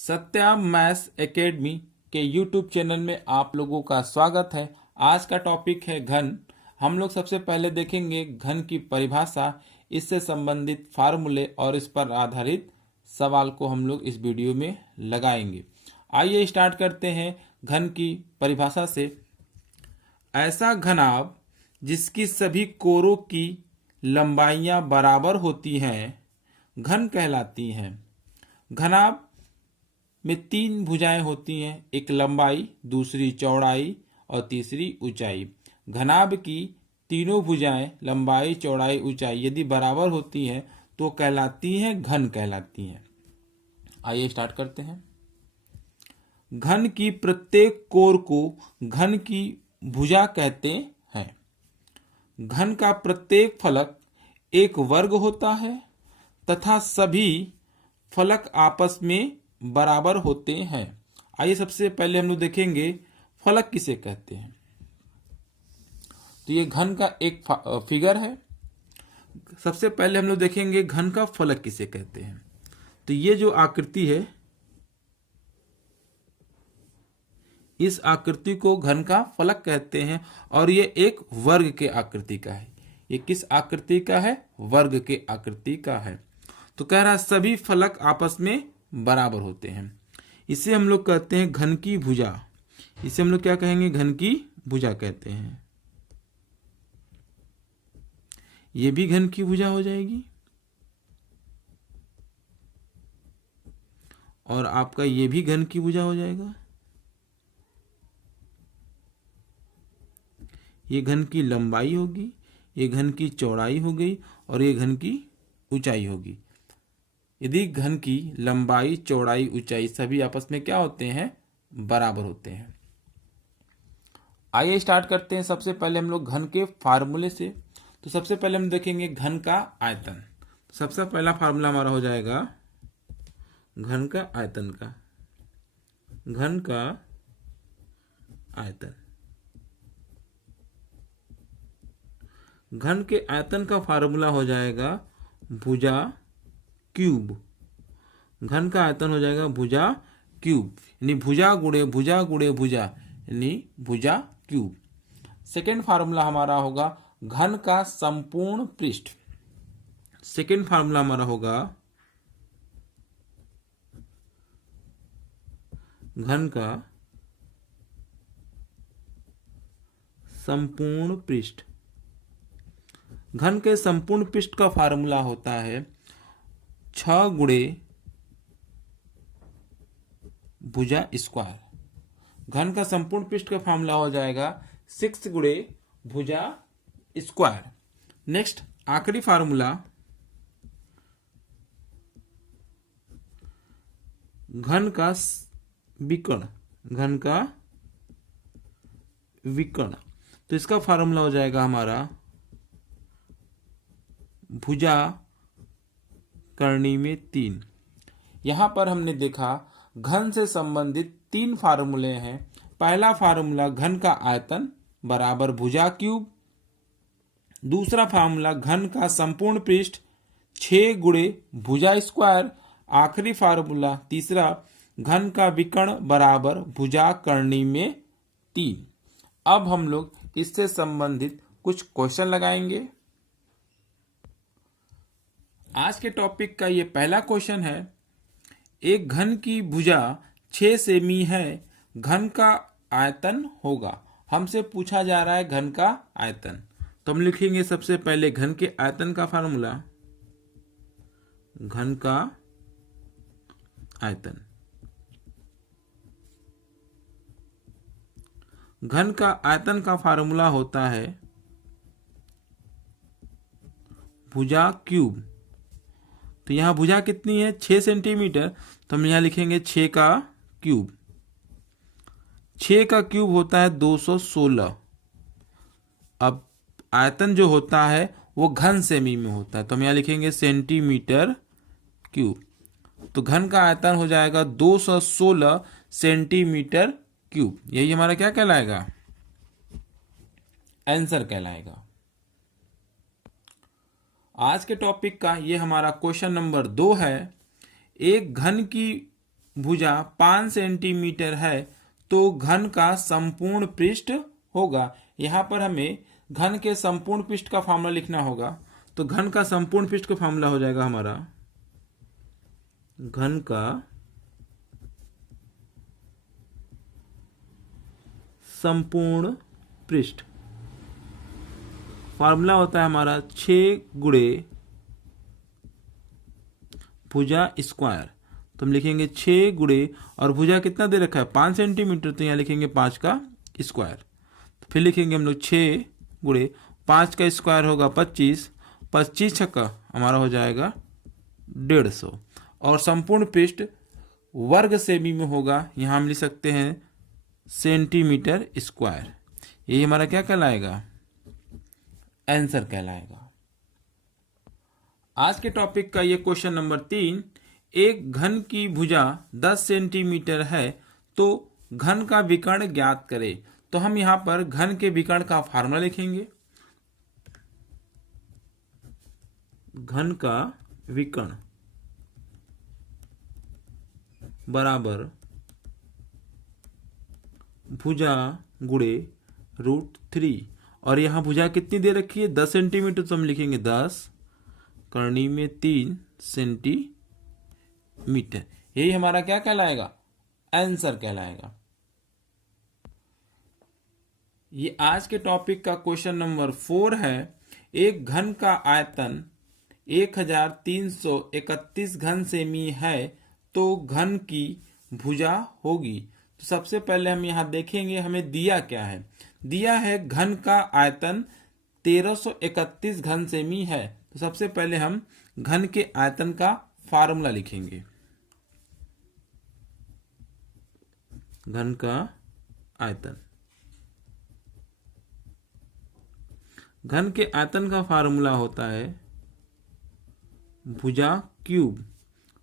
Satya maths academy के YouTube channel में आप लोगों का स्वागत है। आज का टॉपिक है घन। हम लोग सबसे पहले देखेंगे घन की परिभाषा, इससे संबंधित फार्मूले और इस पर आधारित सवाल को हम लोग इस वीडियो में लगाएंगे। आइए स्टार्ट करते हैं घन की परिभाषा से। ऐसा घनाभ जिसकी सभी कोरों की लंबाइयां बराबर होती हैं घन कहलाती हैं। घनाभ में तीन भुजाएं होती हैं, एक लंबाई, दूसरी चौड़ाई और तीसरी ऊंचाई। घनाभ की तीनों भुजाएं लंबाई, चौड़ाई, ऊंचाई यदि बराबर होती हैं तो कहलाती हैं घन कहलाती हैं। आइए स्टार्ट करते हैं। घन की प्रत्येक कोर को घन की भुजा कहते हैं। घन का प्रत्येक फलक एक वर्ग होता है तथा सभी फलक आपस में बराबर होते हैं। आइए सबसे पहले हम लोग देखेंगे फलक किसे कहते हैं। तो ये घन का एक फिगर है। सबसे पहले हम लोग देखेंगे घन का फलक किसे कहते हैं। तो ये जो आकृति है, इस आकृति को घन का फलक कहते हैं और ये एक वर्ग के आकृति का है। ये किस आकृति का है? वर्ग के आकृति का है। तो कह रहा है सभी फलक आपस में बराबर होते हैं। इसे हम लोग कहते हैं घन की भुजा। इसे हम लोग क्या कहेंगे? घन की भुजा कहते हैं। ये भी घन की भुजा हो जाएगी और आपका ये भी घन की भुजा हो जाएगा। ये घन की लंबाई होगी, ये घन की चौड़ाई हो गई और ये घन की ऊंचाई होगी। यदि घन की लंबाई, चौड़ाई, ऊंचाई सभी आपस में क्या होते हैं? बराबर होते हैं। आइए स्टार्ट करते हैं। सबसे पहले हम लोग घन के फार्मूले से। तो सबसे पहले हम देखेंगे घन का आयतन। सबसे पहला फार्मूला हमारा हो जाएगा घन का आयतन का। घन का आयतन। घन के आयतन का फार्मूला हो जाएगा भुजा क्यूब। घन का आयतन हो जाएगा भुजा क्यूब, यानी भुजा गुणे भुजा गुणे भुजा, यानी भुजा क्यूब। सेकेंड फार्मूला हमारा होगा घन का संपूर्ण पृष्ठ। सेकेंड फार्मूला हमारा होगा घन का संपूर्ण पृष्ठ। घन के संपूर्ण पृष्ठ का फार्मूला होता है 6 गुणे भुजा स्क्वायर। घन का संपूर्ण पृष्ठ का फार्मूला हो जाएगा 6 गुणे भुजा स्क्वायर। नेक्स्ट आखिरी फार्मूला घन का विकर्ण। घन का विकर्ण, तो इसका फार्मूला हो जाएगा हमारा भुजा करनी में 3। यहां पर हमने देखा घन से संबंधित 3 फार्मूले हैं। पहला फार्मूला घन का आयतन बराबर भुजा क्यूब। दूसरा फार्मूला घन का संपूर्ण पृष्ठ 6 गुणे भुजा स्क्वायर। आखिरी फार्मूला तीसरा घन का विकर्ण बराबर भुजा करनी में 3। अब हम लोग इससे संबंधित कुछ क्वेश्चन लगाएंगे। आज के टॉपिक का ये पहला क्वेश्चन है। एक घन की भुजा 6 सेमी है, घन का आयतन होगा। हमसे पूछा जा रहा है घन का आयतन। तो हम लिखेंगे सबसे पहले घन के आयतन का फार्मूला। घन का आयतन। घन का आयतन का फार्मूला होता है भुजा क्यूब। तो यहां भुजा कितनी है? 6 सेंटीमीटर। तो हम यहां लिखेंगे 6 का क्यूब। 6 का क्यूब होता है 216। अब आयतन जो होता है वो घन सेमी में होता है, तो हम यहां लिखेंगे सेंटीमीटर क्यूब। तो घन का आयतन हो जाएगा 216 सेंटीमीटर क्यूब। यही हमारा क्या कहलाएगा? आंसर कहलाएगा। आज के टॉपिक का ये हमारा क्वेश्चन नंबर 2 है। एक घन की भुजा 5 सेंटीमीटर है तो घन का संपूर्ण पृष्ठ होगा। यहाँ पर हमें घन के संपूर्ण पृष्ठ का फॉर्मूला लिखना होगा। तो घन का संपूर्ण पृष्ठ का फॉर्मूला हो जाएगा हमारा घन का संपूर्ण पृष्ठ फॉर्मूला होता है हमारा 6 गुणे भुजा स्क्वायर। तो हम लिखेंगे 6 गुणे, और भुजा कितना दे रखा है 5 सेंटीमीटर, तो यहाँ लिखेंगे 5 का स्क्वायर। तो फिर लिखेंगे हम लोग 6 गुणे 5 का स्क्वायर होगा 25, 25 छक्का हमारा हो जाएगा 150, और संपूर्ण पृष्ठ वर्ग सेमी में होगा। यहाँ हम लिख सकते हैं सेंटीमीटर स्क्वायर। ये हमारा क्या कहलाएगा, आंसर कहलाएगा। आज के टॉपिक का ये क्वेश्चन नंबर 3, एक घन की भुजा 10 सेंटीमीटर है तो घन का विकर्ण ज्ञात करें। तो हम यहां पर घन के विकर्ण का फार्मूला लिखेंगे। घन का विकर्ण बराबर भुजा गुणे √3, और यहाँ भुजा कितनी दे रखी है 10 सेंटीमीटर, तो हम लिखेंगे 10 करनी में 3 सेंटीमीटर। यही हमारा क्या कहलाएगा, आंसर कहलाएगा। ये आज के टॉपिक का क्वेश्चन नंबर 4 है। एक घन का आयतन 1331 घन सेमी है तो घन की भुजा होगी। तो सबसे पहले हम यहाँ देखेंगे हमें दिया क्या है। दिया है घन का आयतन 1331 घन सेमी है। तो सबसे पहले हम घन के आयतन का फार्मूला लिखेंगे। घन का आयतन, घन के आयतन का फार्मूला होता है भुजा क्यूब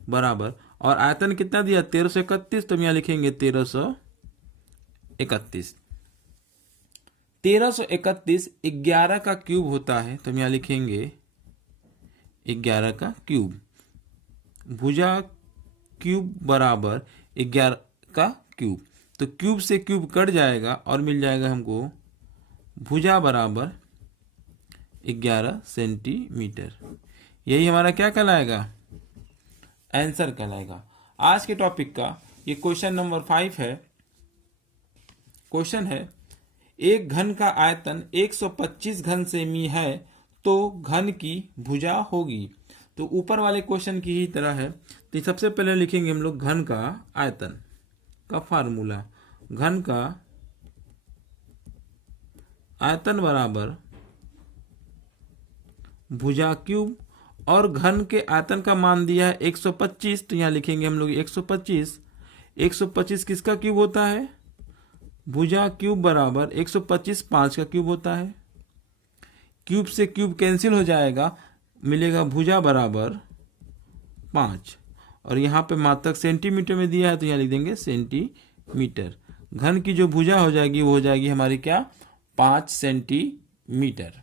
बराबर, और आयतन कितना दिया 1331, तो हम यहां लिखेंगे 1331। 1331 11 का क्यूब होता है, तो हम यहां लिखेंगे 11 का क्यूब। भुजा क्यूब बराबर 11 का क्यूब, तो क्यूब से क्यूब कट जाएगा और मिल जाएगा हमको भुजा बराबर 11 सेंटीमीटर। यही हमारा क्या कहलाएगा, आंसर कहलाएगा। आज के टॉपिक का ये क्वेश्चन नंबर 5 है। क्वेश्चन है एक घन का आयतन 125 घन सेमी है तो घन की भुजा होगी। तो ऊपर वाले क्वेश्चन की ही तरह है। तो सबसे पहले लिखेंगे हम लोग घन का आयतन का फार्मूला। घन का आयतन बराबर भुजा क्यूब, और घन के आयतन का मान दिया है 125, तो यहां लिखेंगे हम लोग 125। 125 किसका क्यूब होता है, भुजा क्यूब बराबर 125 5 का क्यूब होता है। क्यूब से क्यूब कैंसिल हो जाएगा, मिलेगा भुजा बराबर 5, और यहाँ पे मात्रक सेंटीमीटर में दिया है तो यहाँ लिख देंगे सेंटीमीटर। घन की जो भुजा हो जाएगी वो हो जाएगी हमारी क्या 5 सेंटीमीटर।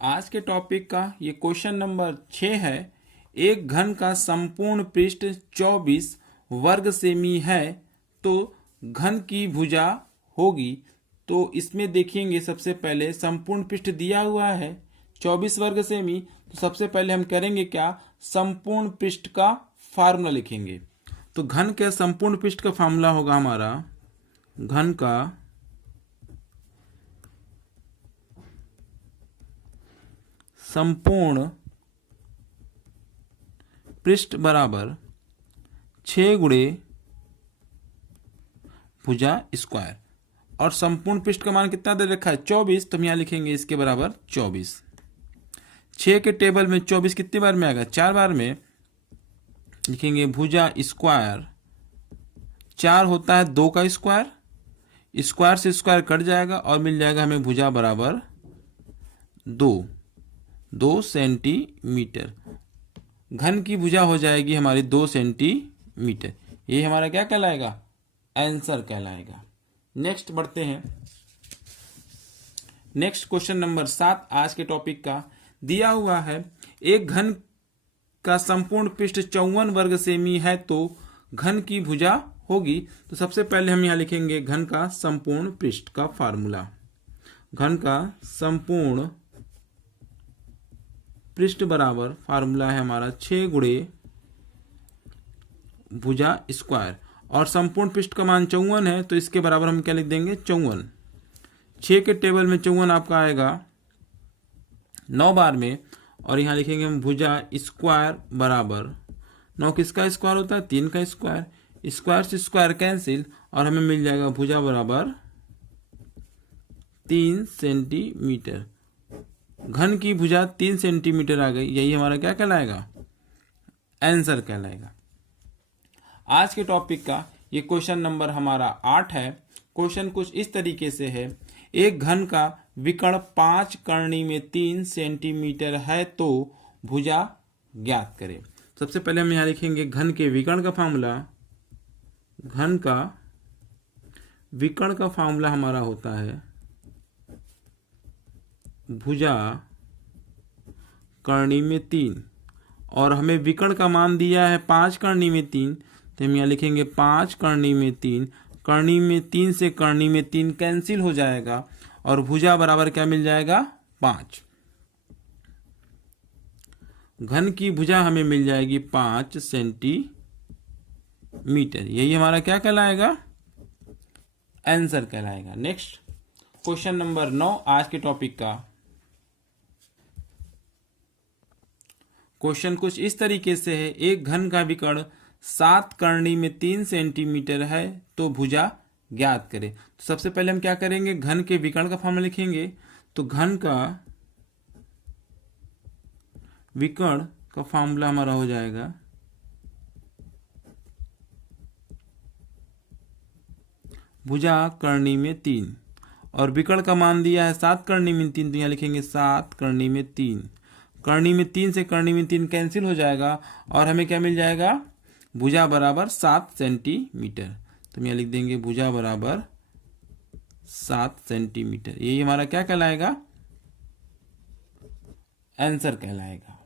आज के टॉपिक का ये क्वेश्चन नंबर 6 है। एक घन का संपूर्ण पृष्ठ 24 वर्ग सेमी है तो घन की भुजा होगी। तो इसमें देखेंगे सबसे पहले संपूर्ण पृष्ठ दिया हुआ है 24 वर्ग सेमी। तो सबसे पहले हम करेंगे क्या, संपूर्ण पृष्ठ का फार्मूला लिखेंगे। तो घन के संपूर्ण पृष्ठ का फार्मूला होगा हमारा घन का संपूर्ण पृष्ठ बराबर 6 गुणे भुजा स्क्वायर, और संपूर्ण पृष्ठ का मान कितना दे रखा है 24, तो हम यहां लिखेंगे इसके बराबर 24। 6 के टेबल में 24 कितनी बार में आएगा 4 बार में, लिखेंगे भुजा स्क्वायर 4 होता है 2 का स्क्वायर, स्क्वायर से स्क्वायर कट जाएगा और मिल जाएगा हमें भुजा बराबर 2 सेंटीमीटर। घन की भुजा हो जाएगी हमारी 2 सेंटीमीटर। ये हमारा क्या कहलाएगा, आंसर कहलाएगा। नेक्स्ट बढ़ते हैं। नेक्स्ट क्वेश्चन नंबर 7 आज के टॉपिक का दिया हुआ है। एक घन का संपूर्ण पृष्ठ 54 वर्ग सेमी है तो घन की भुजा होगी। तो सबसे पहले हम यहाँ लिखेंगे घन का संपूर्ण पृष्ठ का फार्मूला। घन का संपूर्ण पृष्ठ बराबर फार्मूला है हमारा 6 गुणे भुजा स्क्वायर, और संपूर्ण पृष्ठ का मान 54 है तो इसके बराबर हम क्या लिख देंगे 54। 6 के टेबल में 54 आपका आएगा 9 बार में, और यहाँ लिखेंगे हम भुजा स्क्वायर बराबर 9 किसका स्क्वायर होता है 3 का स्क्वायर, स्क्वायर से स्क्वायर कैंसिल और हमें मिल जाएगा भुजा बराबर 3 सेंटीमीटर। घन की भुजा 3 सेंटीमीटर आ गई, यही हमारा क्या कहलाएगा आंसर कहलाएगा। आज के टॉपिक का ये क्वेश्चन नंबर हमारा 8 है। क्वेश्चन कुछ इस तरीके से है, एक घन का विकर्ण 5 करनी में 3 सेंटीमीटर है तो भुजा ज्ञात करें। सबसे पहले हम यहाँ लिखेंगे घन के विकर्ण का फार्मूला। घन का विकर्ण का फार्मूला हमारा होता है भुजा करनी में 3, और हमें विकर्ण का मान दिया है 5 करनी में 3, तो हम यहाँ लिखेंगे 5 करनी में 3। करनी में 3 से करनी में 3 कैंसिल हो जाएगा और भुजा बराबर क्या मिल जाएगा 5। घन की भुजा हमें मिल जाएगी 5 सेंटीमीटर, यही हमारा क्या कहलाएगा आंसर कहलाएगा। नेक्स्ट क्वेश्चन नंबर 9 आज के टॉपिक का। क्वेश्चन कुछ इस तरीके से है, एक घन का विकर्ण 7 करनी में 3 सेंटीमीटर है तो भुजा ज्ञात करें। तो सबसे पहले हम क्या करेंगे घन के विकर्ण का फॉर्मूला लिखेंगे। तो घन का विकर्ण का फॉर्मूला हमारा हो जाएगा भुजा करनी में 3, और विकर्ण का मान दिया है 7 करनी में 3, तो यहाँ लिखेंगे 7 करनी में 3। करनी में 3 से करनी में 3 कैंसिल हो जाएगा और हमें क्या मिल जाएगा भुजा बराबर 7 सेंटीमीटर। तो हम यहाँ लिख देंगे भुजा बराबर 7 सेंटीमीटर, यही हमारा क्या कहलाएगा आंसर कहलाएगा।